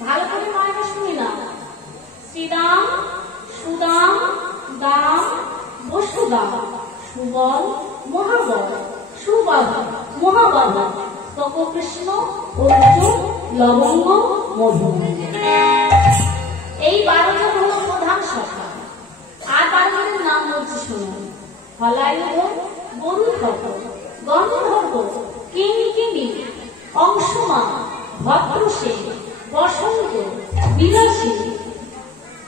ভালো চিদাম সুদাম দাম বসুদাম সুবল মহাবল সুবাধা মহাবাধা তপকৃষ্ণ অর্জুন লবঙ্গ মধু। এই 12 জন হল প্রধান সখা। আর 12 জনের নাম বলছি শুনুন। হলায়ুধ, গরুধর, গন্ধর্ব, কিঙ্কিণী, অংশমান, ভদ্রসেন, বসন্ত, বিলাসী,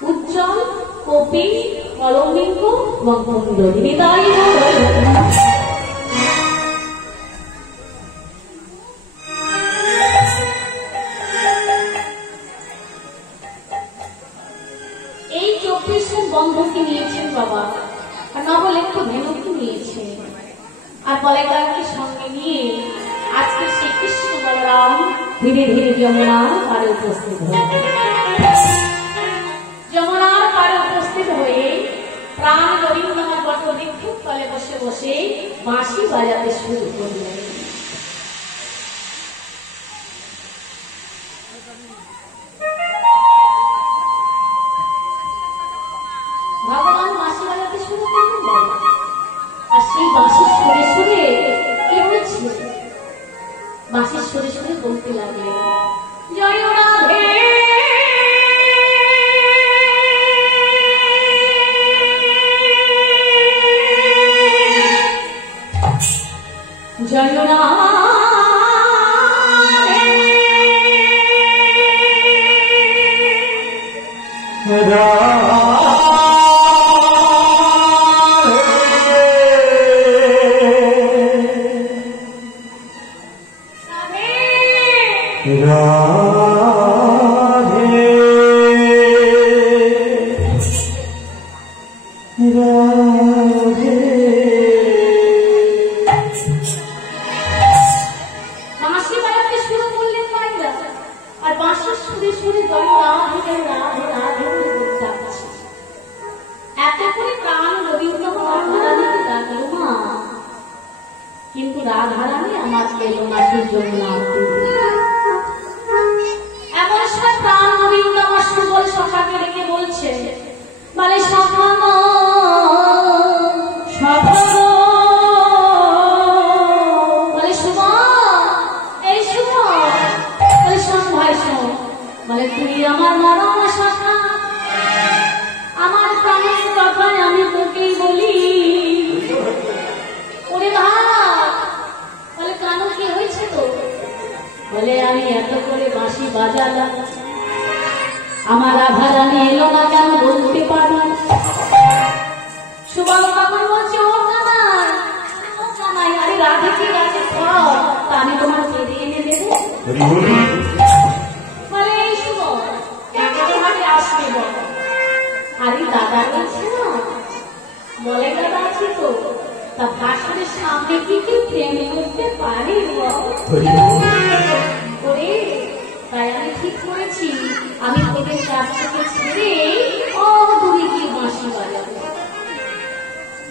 উজ্জ্বল, কপি, কলমিঙ্গ, মকন্দর। হৃদয় এই 24 জন বন্ধুকে নিয়েছেন বাবা, আর নবল একটু ভেনুকে নিয়েছেন, আর বলাইকারকে সঙ্গে নিয়ে আজকে শ্রীকৃষ্ণ বলরাম ধীরে ধীরে যমুনার পারে উপস্থিত হয়ে যমুনার পারে উপস্থিত হয়ে প্রাণ রবীন্দ্রনাথ বট বৃক্ষের তলে বসে বসে বাঁশি বাজাতে শুরু করলেন। ভগবান বাঁশি বাজাতে শুরু করলেন, আর সেই বাঁশির সুরে সুরে কি বলছে? বাঁশির সুরে সুরে বলতে লাগলেন, জয় রাধে জয় রাধে কিন্তু রাধারানী আমার এলো না সেই জন্য এমন সব প্রাণ গোবিন্দ আমার সুবল সখাকে ডেকে বলছে, বলে সখা বলে সুমন, এই সুমন, বলে শোন ভাই শোন, বলে তুই আমার মরণ সখা, আমার প্রাণের কথায় আমি তোকেই বলি। ওরে বলে কেন কি হয়েছে তো? বলে আমি এত করে বাঁশি বাজালাম, আমার রাধারানী এলো না কেন বলতে পারো? সুবল তখন বলছে, ও কানাই, ও কানাই, আরে রাধে কি রাধে ফল, তা আমি তোমার বেঁধে এনে দেবো। বলে এই সুবল তোমাকে আসবে বল। আরে দাদা বলছে না, বলে দাদা আছে তো, তা ভাষণের সামনে কি কেউ প্রেম করতে পারে? তাই আমি ঠিক করেছি, আমি তোদের কাছ থেকে ছেড়ে দূরে গিয়ে বাঁশি বাজাবো।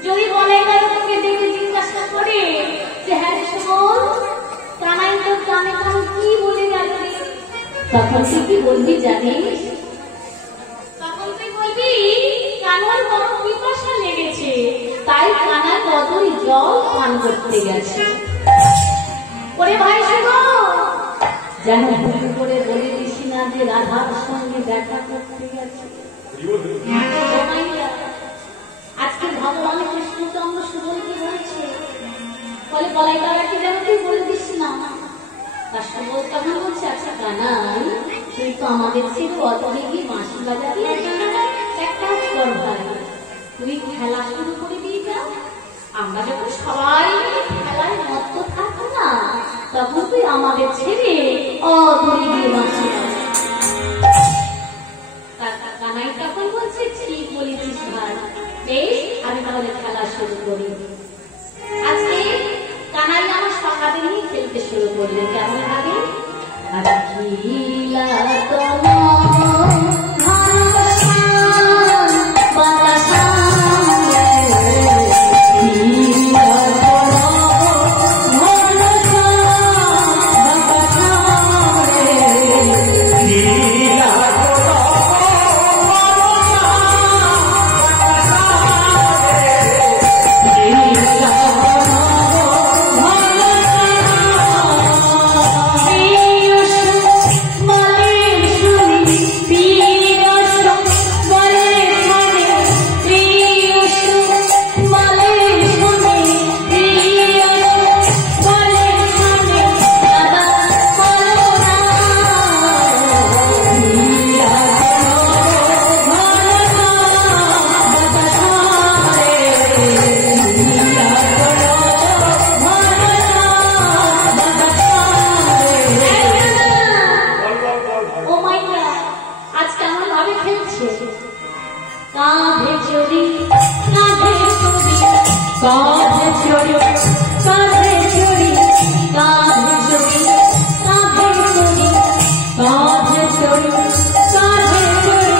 যদি বলে তোকে দেখে জিজ্ঞাসা করে যে হ্যাঁ শোন কানাই তোর কানে কান কি বলে গেল, তখন তুই কি বলবি জানিস? তখন তুই বলবি কানার বড় পিপাসা লেগেছে, তাই কানা কদই জল পান করতে গেছে। ওরে ভাই শোনো, যেন ভুল করে বলে দিছি না যে রাধার সঙ্গে দেখা করতে গেছে। আজকে ভগবান কৃষ্ণচন্দ্র সুবলকে বলছে, বলে বলাই তারাকে যেন তুই বলে দিস না। তার সুবল তখন বলছে, আচ্ছা কানাই তুই তো আমাদের ছেলে অত গিয়ে বাঁশি বাজাবি, এক কাজ কর ভাই, তুই খেলা শুরু করে দিয়ে যা, আমরা যখন সবাই খেলায় মত্ত থাকবো না তখন তুই আমাদের ছেড়ে দূরে গিয়ে বাঁশি বাজা। কানাই তখন বলছে, ঠিক বলেছিস ভাই, বেশ আমি তাহলে খেলা শুরু করি। আজকে কানাই আমার সকালে নিয়ে খেলতে শুরু করলে, কেমন লাগে? বলছে কাঁধে চড়ি কাঁধে চড়ি কাঁধে চড়ি কাঁধে চড়ি কাঁধে চড়ি কাঁধে চড়ি কাঁধে চড়ি কাঁধে চড়ি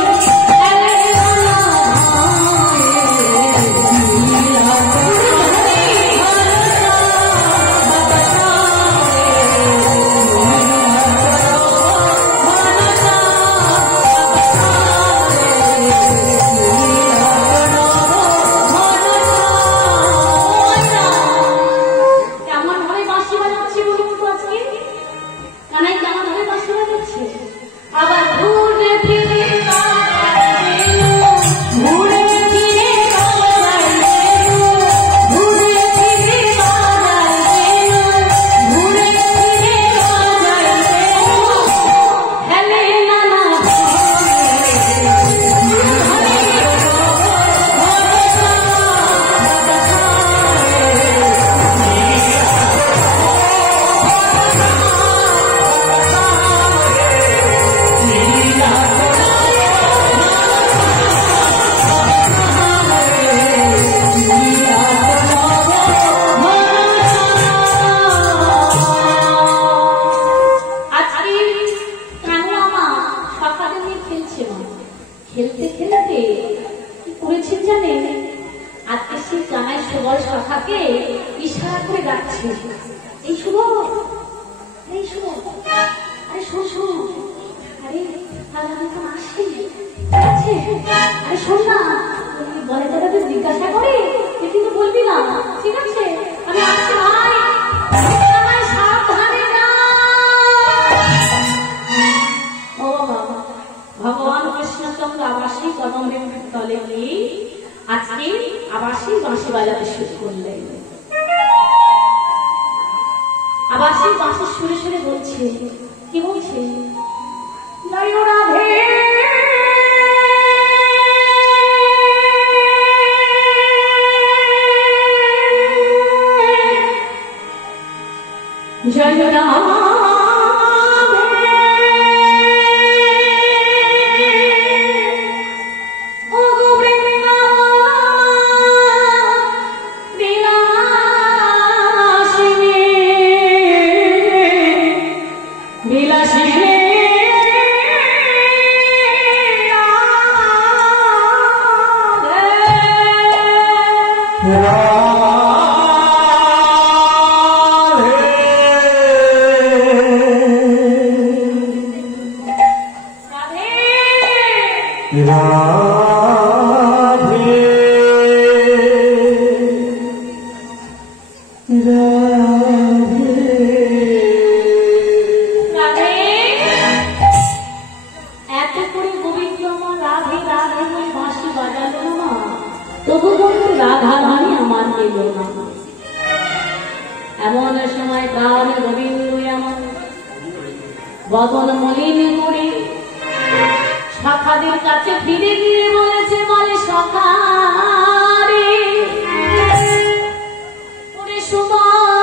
খেলতে খেলতে কি করেছেন জানেন? আজকে সে জামাই সুবল সখাকে ইশারা করে ডাকছে, এই সুবল, এই সুবল, আরে শোন শোন, আরে আজ আমি তো আসি, আরে শোন না, বলে দাদাকে জিজ্ঞাসা করে তুই কিন্তু বলবি না, ঠিক আছে? আমি আসছি ভাই, জামাই সাবধানে না। ও বাবা, ভগবান কৃষ্ণচন্দ্র আবাসী কদমের তলে গিয়ে আজকে আবাসী বাঁশি বাজাতে শুরু করলেন। আবাসী বাঁশি সুরে সুরে বলছে, কি বলছে? রাধে জয় রাম এমন সময় প্রাণ গোবিন্দ আমার বদন মলিন করে সখাদের কাছে ফিরে গিয়ে বলেছে, বলে সখা রে ওরে সুমন,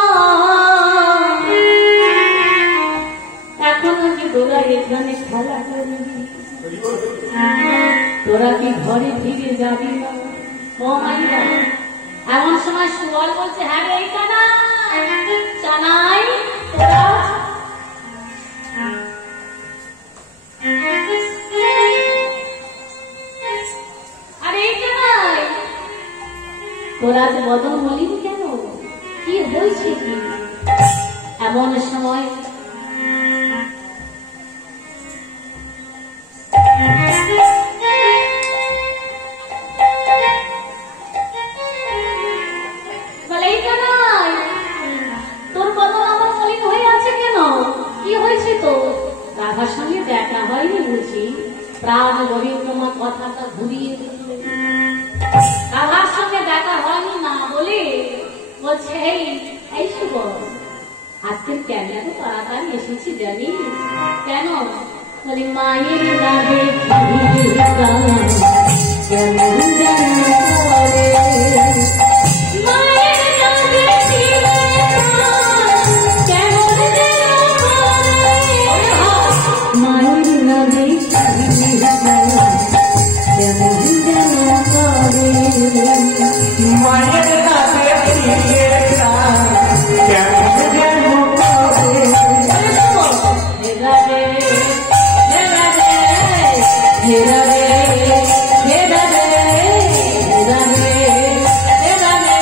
এখনো কি তোরা এখানে খেলা করবি? তোরা কি ঘরে ফিরে যাবি না? ও মাইয়া, এমন সময় সুবল বলছে, হ্যাঁ রে জানাই, তোরা যে বদন মলিন কেন, কি হয়েছে কি? এমন সময় তোর বদন আমার মলিন হয়ে আছে কেন? কি হয়েছে তো? রাধার সঙ্গে দেখা হয়নি বুঝি? প্রাণ গোবিন্দ মা কথাটা ঘুরিয়ে দিলেন। রাধার সঙ্গে দেখা হয়নি না বলে বলছে, এই শুভ, আজকের কেন এত তাড়াতাড়ি এসেছি জানি? কেন? বলি মায়ের রাধে हेरा रे हेरा रे हेरा रे हेरा रे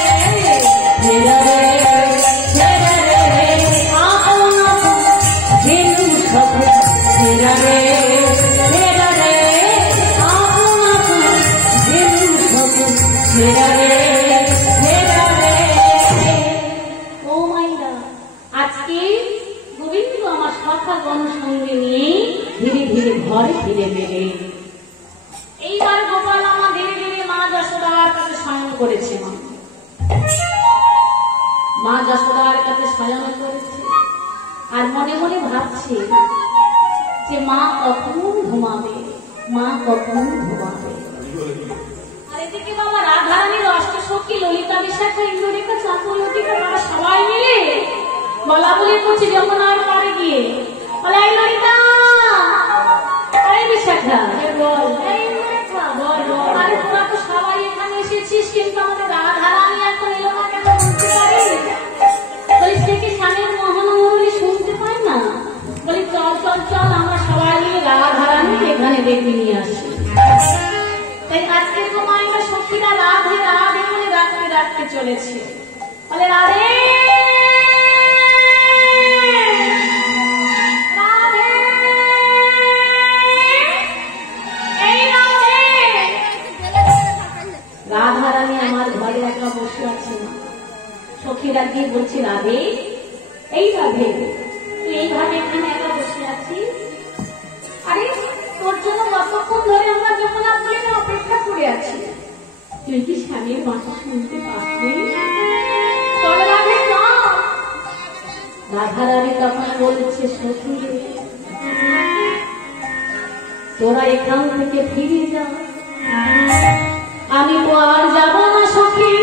हेरा रे हेरा रे आपना हेलु सब हेरा रे हेरा रे आपना हेलु सब हेरा रे हेरा रे। ও মাইরা আজকে গোবিন্দ আমার সখা গণ সঙ্গে নিয়ে ধীরে ধীরে ঘরে ফিরে গেলে। এইবার গোপাল আমার ধীরে ধীরে মা যশোদার কাছে শয়ন করেছে। মা যশোদার কাছে শয়ন করেছে আর মনে মনে ভাবছে যে মা কখন ঘুমাবে, মা কখন ঘুমাবে। আর এদিকে বাবা রাধারানীর অষ্টসখী ললিতা বিশাখা ইন্দ্ররেখা চন্দ্রলতিকা তারা সবাই মিলে বলা বলি করছে যমুনার পাড়ে গিয়ে, বলে এই ললিতা এই বিশাখা বল, এই ইন্দ্ররেখা বল বল, আরে তোরা তো সবাই এখানে এসেছিস কিন্তু আমাদের রাধারানী এখন এলো না কেন বলতে পারি? বলি সে কি স্বামীর মহানমরী শুনতে পায় না? বলি চল চল চল আমরা সবাই মিলে রাধারানীকে এখানে ডেকে নিয়ে আসি। তাই আজকে তো মায়েরা সখীরা রাধে রাধে বলে রাখতে রাখতে চলেছে। বলে রাধে রাধে এই রাধে। রাধারানী আমার ঘরে একা বসে আছে। সখীরা গিয়ে বলছে রাধে এই রাধে তুই এইভাবে এখানে একা বসে আছিস? আরে তোর জন্য কতক্ষণ ধরে আমরা যমুনা বলে অপেক্ষা করে আছি, তুই কি স্বামীর বাঁশি শুনতে পাসনি? চল রাধে চল। রাধারানী তখন বলছে সখী তোরা এখান থেকে ফিরে যা, আমি তো আর যাব না সখী।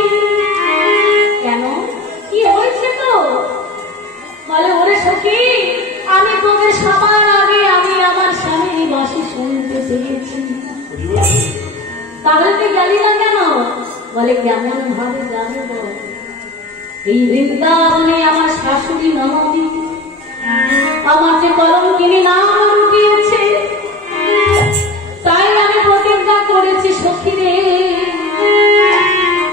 কেন কি হয়েছে তো? বলে ওরে সখী আমি তোদের সবার আগে আমি আমার স্বামীর বাঁশি শুনতে পেয়েছি, তাহলে তুই গেলি না কেন? বলে কেমন ভাবে যাবো, এই বৃন্দাবনে আমার শাশুড়ি ননদী আমার যে কলঙ্কিনী নাম উঠিয়েছে, তাই আমি প্রতিজ্ঞা করেছি সখী রে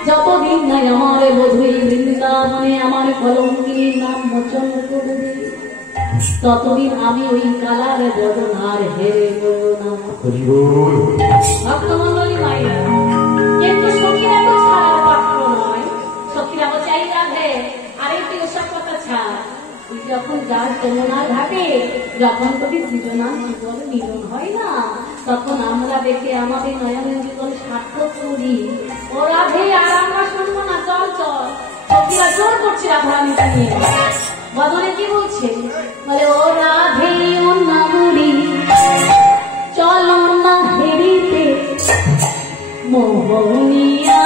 যতদিন নাই আমার বধূ এই বৃন্দাবনে আমার কলঙ্কিনীর নাম মোচন করবে ততদিন আমি ওই কালার বদন আর হেরে না। ভক্তমন্ডলী মায়েরা কিন্তু সখীরা তো ছাড়ার পাত্র নয়। সখীরা চাই রাধে আরে তুই ওসব কথা ছাড়, তুই যখন যাস যমুনার ঘাটে যখন তোকে দুজনার জীবন মিলন হয় না তখন আমরা দেখে আমাদের নয়নের জীবন সার্থক করি। ও রাধে আর আমরা শুনবো না, চল চল। সখীরা জোর করছে রাধারানীকে নিয়ে। বদনে কি বলছে? বলে ও রাধে ও নামুরি চলো না হেরিতে মোহনিয়া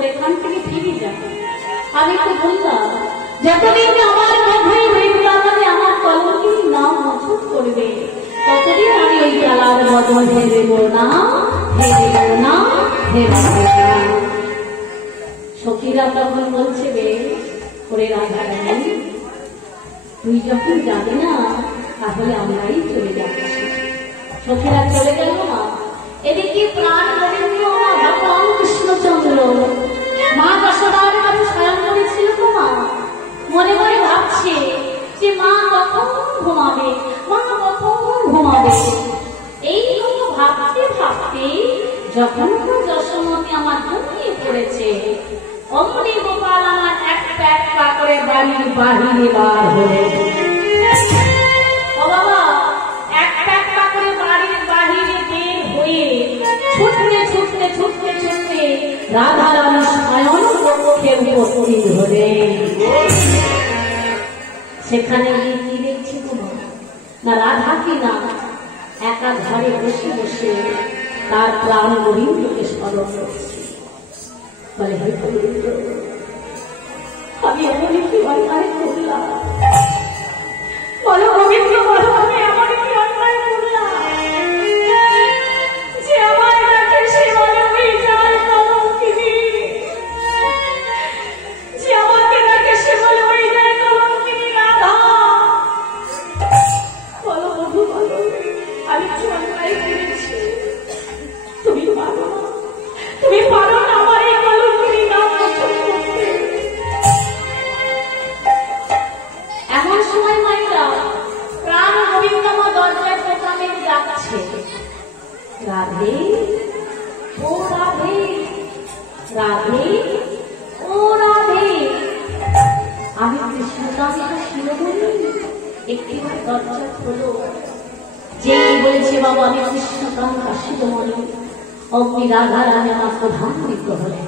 করে এখান থেকে ফিরে যাবে। আমি তো বললাম যতদিন আমার মধ্যে বৃন্দাবনে আমার কলঙ্কিনী নাম মজুত করবে ততদিন আমি ওই জ্বালার বদল হেরেব না, হেরেব না, হেরেব না। সখীরা তখন বলছে বে করে রাধারানী তুই যখন যাবি না তাহলে আমরাই চলে যাচ্ছি। সখীরা চলে গেল না। এদিকে প্রাণ গোবিন্দ ভগবান কৃষ্ণচন্দ্র মা যশোদার কাছে শয়ন করেছিল তো মা মনে মনে ভাবছে যে মা কখন ঘুমাবে, মা কখন ঘুমাবে। এই কথা ভাবতে ভাবতে যখন যশোমতী আমার ঘুমিয়ে পড়েছে অমনি গোপাল আমার এক পা করে বাড়ির বাহিরে বার হলে। ও বাবা এক পা করে বাড়ির বাহিরে বের হয়ে ছুটতে ছুটতে ছুটতে ছুটতে রাধারানী শয়ন কক্ষে উপস্থিত হলে। সেখানে গিয়ে কি দেখছি না রাধা কি না একা ঘরে বসে বসে তার প্রাণ গোবিন্দকে স্মরণ করছে। বলে হয়তো আমি এমন কি অন্যায় করলাম, বলো গোবিন্দ বলো আমি এমন কি অন্যায় করলাম যে আমার রাখে সে বলে হয়ে যায় কলঙ্কিনী, যে আমাকে রাখে সে বলে হয়ে যায় কলঙ্কিনী রাধা। বলো বধু বলো আমি কি অন্যায় করেছি? তুমি পারো না, তুমি পারো না আমার এই কলঙ্কিনী নাম মোচন করতে। এমন সময় মায়েরা প্রাণ গোবিন্দমা দরজার দোকানে যাচ্ছে। রাধে ও রাধে, রাধে ও রাধে। আমি কৃষ্ণকান্ত শিরোমণি একটিবার দরজা খোলো। যে বলেছে বাবা আমি কৃষ্ণকান্ত শিরোমণি অগ্নি রাধা রানী আমার প্রধানমিত হলেন।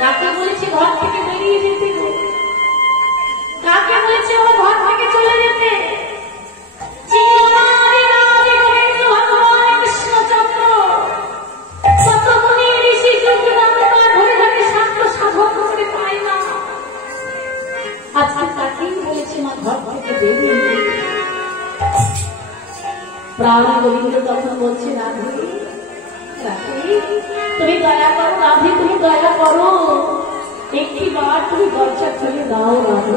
কাকে বলেছে ঘর থেকে বেরিয়ে যেতে, কাকে বলেছে ওরা ঘর থেকে চলে যেতে? কৃষ্ণচন্দ্র কত মুনি ঋষি ধরে থাকে শাস্ত্র সাধন করে পায় না। আজকে তাকেই বলেছে মা ঘর থেকে বেরিয়ে যেতে। প্রাণ গোবিন্দ তখন বলছে রাধে রাধে তুমি দয়া করো, রাধে তুমি দয়া করো, একটি বার তুমি দরজা খুলে দাও রাধে।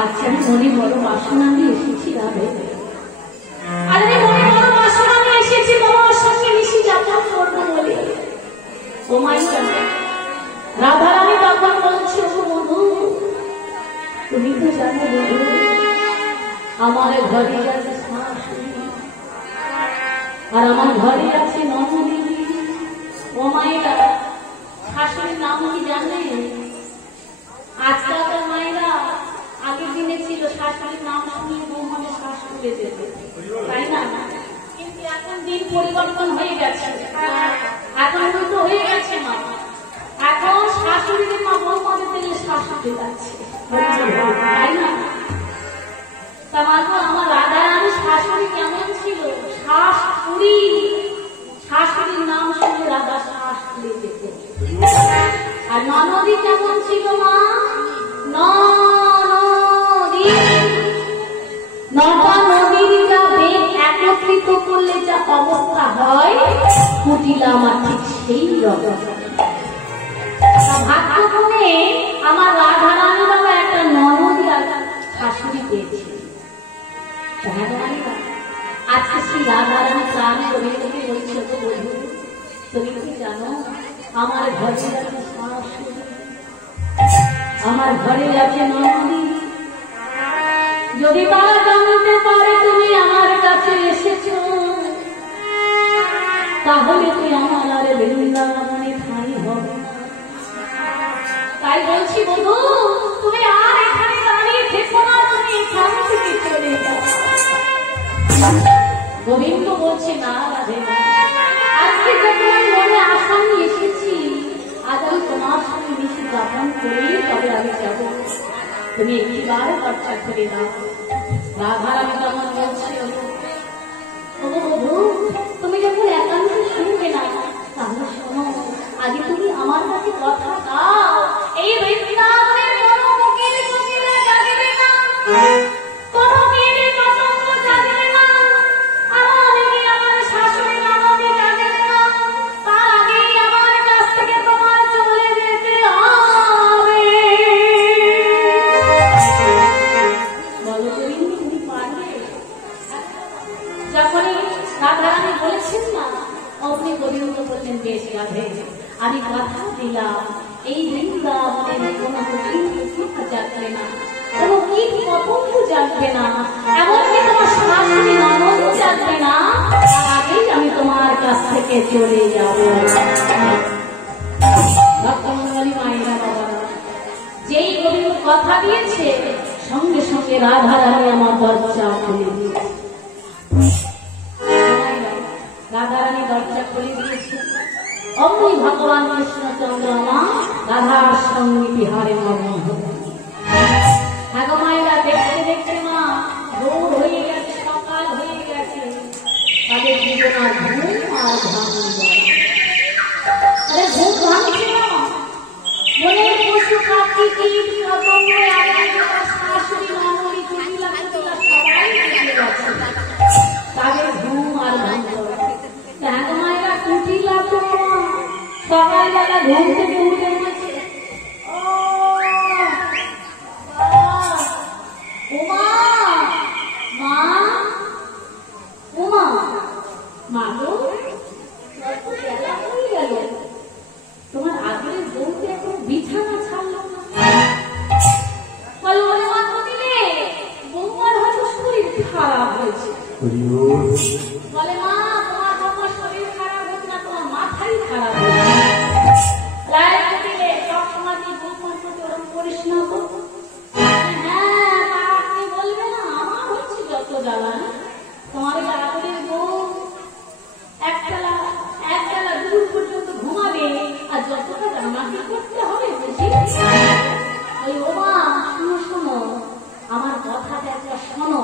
আচ্ছা আমি মনে বড় বাসনা নিয়ে এসেছি রাধে, আরে মনে বড় বাসনা নিয়ে এসেছি তোমার সঙ্গে মিশি যাপন করবো বলে। ও মাই রাধারানী তখন বলছে ও বধূ তুমি তো জানো বধূ আমার ঘরে আছে শাশুড়ি আর আমার ঘরে আছে ননদী। ও মায়েরা শাশুড়ির নাম কি জানে? আজকালকার মায়েরা আগের দিনে ছিল শাশুড়ির নাম শুনে বৌমাকে শ্বাস তুলে যেত, তাই না? কিন্তু এখন দিন পরিবর্তন হয়ে গেছে, এখন উল্টো হয়ে গেছে মা। এখন শাশুড়িদের মা বৌমাদের দিলে শ্বাস তুলে যাচ্ছে, তাই না? তা মাগো আমার রাধারানী শাশুড়ি কেমন ছিল? শাশুড়ি, শাশুড়ির নাম শুনে রাধা শ্বাস তুলে যেত। আর ননদী কেমন ছিল মা? নদী, নটা নদীর যা বেগ একত্রিত করলে যা অবস্থা হয় কুটিলা আমার ঠিক সেই রকম। ভাগ্যক্রমে আমার রাধারানী বাবা একটা ননদী আর শাশুড়ি পেয়েছে। আজকে সেই রাধারানী প্রাণ করে তুমি বলছো তো বলবো তুমি কি জানো আমার ঘরে আছে শাশুড়ি, আমার ঘরে আছে ননদী। যদি তারা জানতে পারে তুমি আমার কাছে এসেছো তাহলে তুই আমার আর বৃন্দাবনে ঠাঁই হবে। তাই বলছি বধূ তুমি আর এখানে দাঁড়িয়ে থেকো না, তুমি এখান থেকে চলে যাও। গোবিন্দ বলছে না রাধে, আজকে যখন আমি মনে আশা নিয়ে এসেছি আজ তুমি একটিবার দরজা খুলে দাও। রাধারানী তখন বলছে, ওগো বধূ, তুমি যখন একান্ত শুনবে না, তাহলে শোনো, আগে তুমি আমার কাছে কথা দাও। এই বৃন্দাবনের কোনো কোকিল কোকিলা জাগবে না, কোনো কীট পতঙ্গ জাগবে না, আমাদেরকে আমার শাশুড়ি আমাকে জাগবে না, তার আগেই আমার কাছ থেকে তোমার চলে যেতে হবে। বলো তুমি পারবে? যখনই রাধারানী বলেছেন না, অমনি গোবিন্দ বললেন, বেশ রাধে, আমি কথা দিলাম এই বৃন্দাবনের কোনো কীট জাগবে না, কোনো কীট পতঙ্গ জাগবে না, এমনকি তোমার শাশুড়ি ননদও জাগবে না, তার আগেই আমি তোমার কাছ থেকে চলে যাব। ভক্তমণ্ডলী মায়েরা বাবারা, যেই গোবিন্দ কথা দিয়েছে, সঙ্গে সঙ্গে রাধারানী আমার দরজা খুলে দিয়েছে। রাধারানী দরজা খুলে দিয়েছে, অমনি ভগবান কৃষ্ণচন্দ্র মা রাধার সঙ্গে বিহারে মগ্ন হলেন। মায়েরা দেখতে দেখতে মা ভোর হয়ে গেছে, সকাল হয়ে গেছে, তাদের জীবনার ঘুম আর ভাঙছে না। মনের পশু পাখি কীট পতঙ্গ শাশুড়ি ননদি কুটিলা কুটিলা সবাই চলে গেছে, তাদের ঘুম আর ভাঙল। মায়েরা কুটিলা তো সকালবেলা ঘুম থেকে উঠে গেছে, তোমার আগের বউকে এখন বিছানা ছাড়লো না। বৌমার হয়তো শরীর খারাপ হয়েছে। বলে মা, তোমার শরীর খারাপ হচ্ছে না, তোমার মাথাই খারাপ হয়েছে। সবসময় বৌমার সাথে ওরকম করিস না তো। হ্যাঁ, আপনি বলবে না, আমার হচ্ছে যত জ্বালা। তোমার আগের বউ একবেলা দূর পর্যন্ত ঘুমাবে, আর যতটা জানাতে করতে হবে বুঝি। ওই ও মা, শোনো, আমার কথাটা একটা শোনো,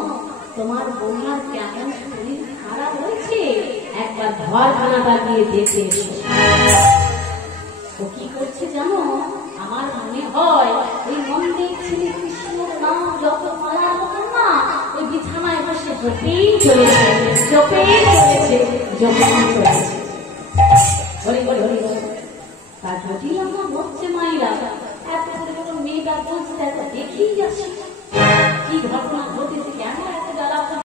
তোমার বৌমার কেমন শরীর খারাপ হয়েছে, একবার ঘরখানাটা গিয়ে দেখে এসো। ও কি করছে জানো? আমার মনে হয় ওই মন্দির ছেলে কৃষ্ণের নাম যত মালা হতো না, ওই বিছানায় বসে জপেই চলেছে, জপেই চলেছে, জপেই চলেছে। হরি বল, হরি বল। তার জটিল আমার বলছে মাইরা, এত মেয়েটা বলছে, দেখেই যাচ্ছে।